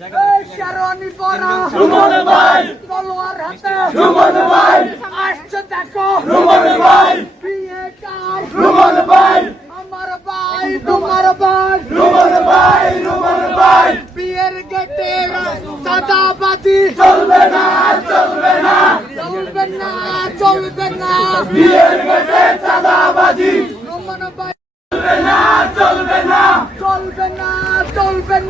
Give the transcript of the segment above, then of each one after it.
শেরওয়ানি পরা সুমন ভাই তলোয়ার হাতে সুমন ভাই আসছে দেখো সুমন ভাই বিয়ে কার সুমন ভাই আমার ভাই তোমার ভাই সুমন ভাই সুমন ভাই চলবে না চলবে না বিয়ের গেটে সাদাবাদি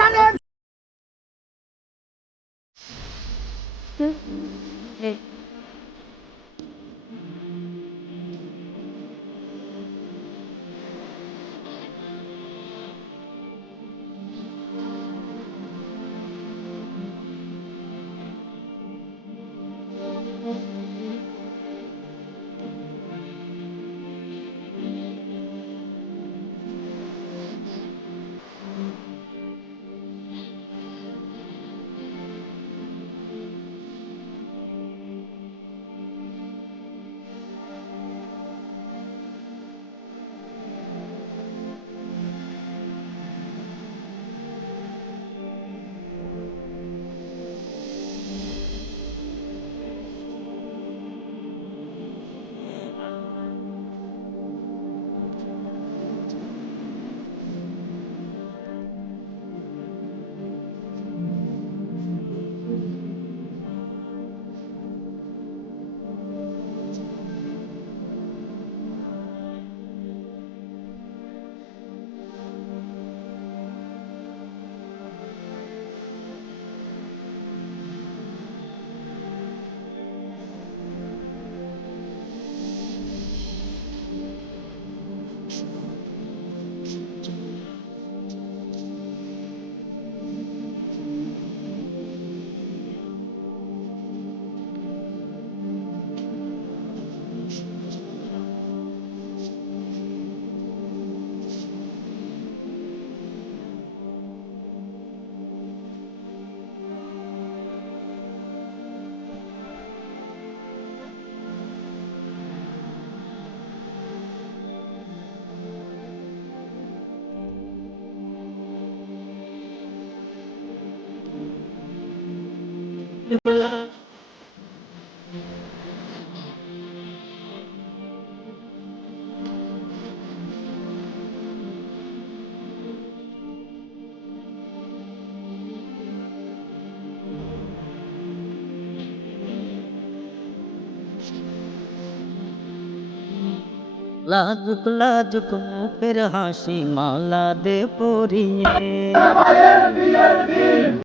চালের लाजुक लाजुक मुँह फिर हाँसी माला दे पोरिए